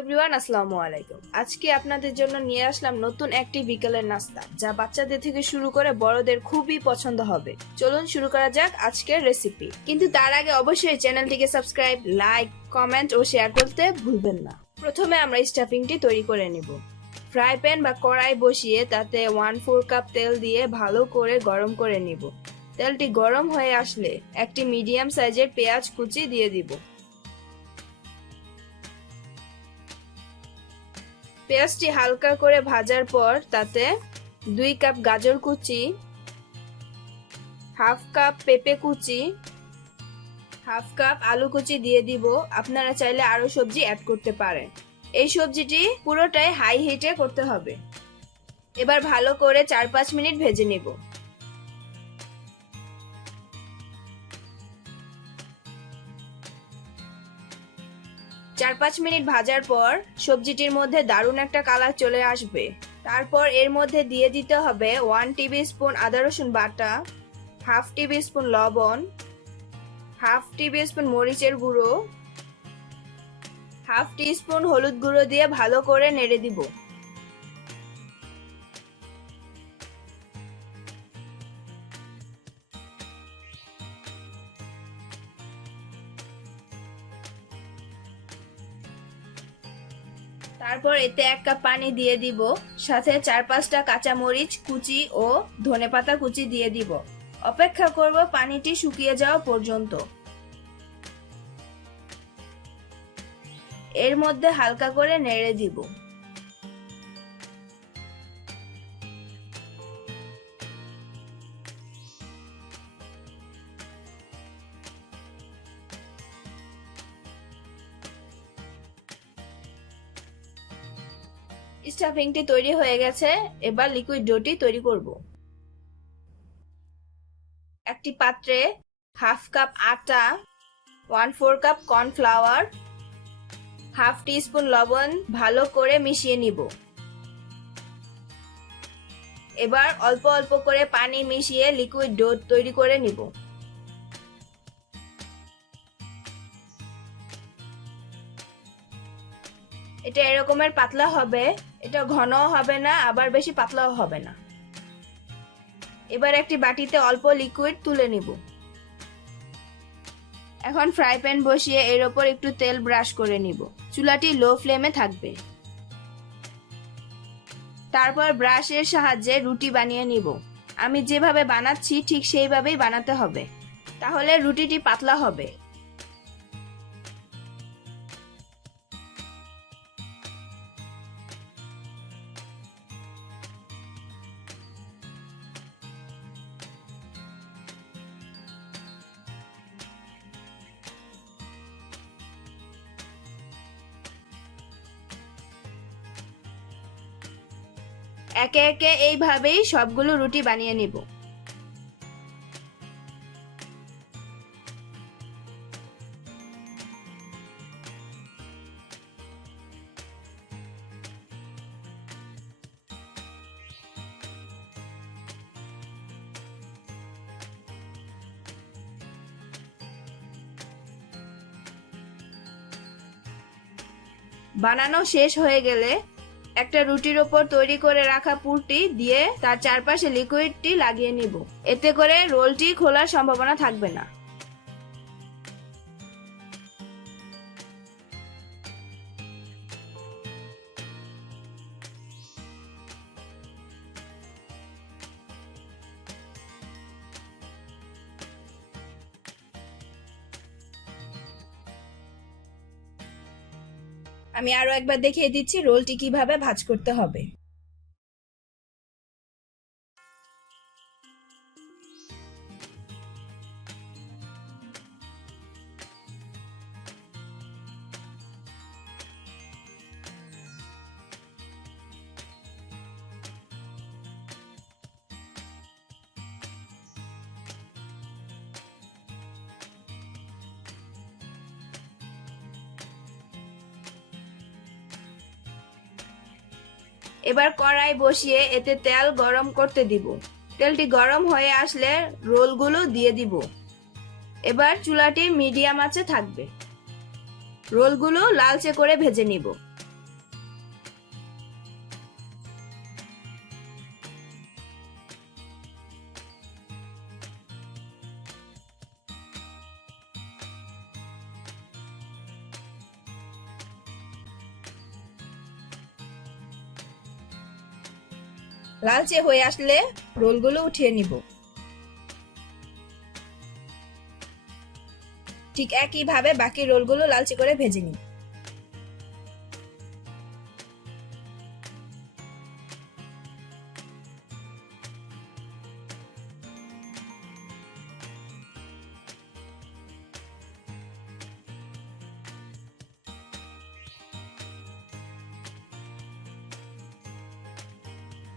Everyone, আসসালামু আলাইকুম। আজকে আপনাদের জন্য নিয়ে আসলাম নতুন একটি বিকেলের নাস্তা, যা বাচ্চাদের থেকে শুরু করে বড়দের খুবই পছন্দ হবে। চলুন শুরু করা যাক আজকের রেসিপি। কিন্তু তার আগে অবশ্যই চ্যানেলটিকে সাবস্ক্রাইব, লাইক, কমেন্ট ও শেয়ার করতে ভুলবেন না। প্রথমে আমরা স্টাফিংটি তৈরি করে নেব। ফ্রাই প্যান বা কড়াই বসিয়ে তাতে 1/4 কাপ তেল দিয়ে ভালো করে গরম করে নিব। তেলটি গরম হয়ে আসলে একটি মিডিয়াম সাইজের পেঁয়াজ কুচি দিয়ে দিব। পেঁয়াজটি হালকা করে ভাজার পর তাতে 2 কাপ গাজর কুচি, হাফ কাপ পেঁপে কুচি, হাফ কাপ আলু কুচি দিয়ে দিব। আপনারা চাইলে আরো সবজি অ্যাড করতে পারেন। এই সবজিটি পুরোটাই হাই হিটে করতে হবে। এবার ভালো করে 4-5 মিনিট ভেজে নেব। চার 5 মিনিট ভাজার পর সবজিটির মধ্যে দারুণ একটা কালার চলে আসবে। তারপর এর মধ্যে দিয়ে দিতে হবে 1 টিস্পুন আদা রসুন বাটা, হাফ টিস্পুন লবণ, হাফ টিস্পুন মরিচের গুঁড়ো, হাফ টিস্পুন হলুদ গুঁড়ো দিয়ে ভালো করে নেড়ে দিব। তারপর এতে 1 কাপ পানি দিয়ে দিব, সাথে 4-5টা কাঁচা মরিচ কুচি ও ধনেপাতা কুচি দিয়ে দিব। অপেক্ষা করব পানিটি শুকিয়ে যাওয়া পর্যন্ত। এর মধ্যে হালকা করে নেড়ে দিব। স্টাফিংটি তৈরি হয়ে গেছে। এবার লিকুইড ডোটি তৈরি করব। একটি পাত্রে হাফ কাপ আটা, 1/4 কাপ কর্নফ্লাওয়ার, হাফ টিস্পুন লবণ ভালো করে মিশিয়ে নিব। এবার অল্প অল্প করে পানি মিশিয়ে লিকুইড ডো তৈরি করে নিব। এটা এরকমের পাতলা হবে। এটা ঘনও হবে না, আবার বেশি পাতলাও হবে না। এবার একটি বাটিতে অল্প লিকুইড তুলে নিব। এখন ফ্রাই প্যান বসিয়ে এর উপর একটু তেল ব্রাশ করে নিব। চুলাটি লো ফ্লেমে থাকবে। তারপর ব্রাশের সাহায্যে রুটি বানিয়ে নিব। আমি যেভাবে বানাচ্ছি ঠিক সেইভাবেই বানাতে হবে, তাহলে রুটিটি পাতলা হবে। একে একে এইভাবেই সবগুলো রুটি বানিয়ে নিব। বানানো শেষ হয়ে গেলে একটা রুটির ওপর তৈরি করে রাখা পুরটি দিয়ে তার চারপাশে লিকুইডটি লাগিয়ে নিব। এতে করে রোলটি খোলার সম্ভাবনা থাকবে না। আমি আরো একবার দেখিয়ে দিচ্ছি রোলটি কিভাবে ভাঁজ করতে হবে। এবার কড়াই বসিয়ে এতে তেল গরম করতে দিব। তেলটি গরম হয়ে আসলে রোলগুলো দিয়ে দিব। এবার চুলাটি মিডিয়াম আঁচে থাকবে। রোলগুলো লালচে করে ভেজে নিব। লালচে হয়ে আসলে রোলগুলো উঠিয়ে নিব। ঠিক একইভাবে বাকি রোলগুলো লালচে করে ভেজে নিব।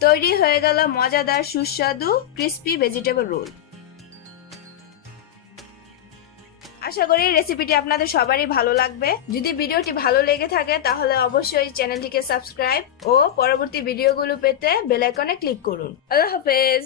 তৈরি হয়ে গেল মজাদার সুস্বাদু ক্রিস্পি ভেজিটেবল রোল। আশা করি রেসিপিটি আপনাদের সবারই ভালো লাগবে। যদি ভিডিওটি ভালো লেগে থাকে তাহলে অবশ্যই চ্যানেলটিকে সাবস্ক্রাইব ও পরবর্তী ভিডিওগুলো পেতে বেল আইকনে ক্লিক করুন। আল্লাহ হাফেজ।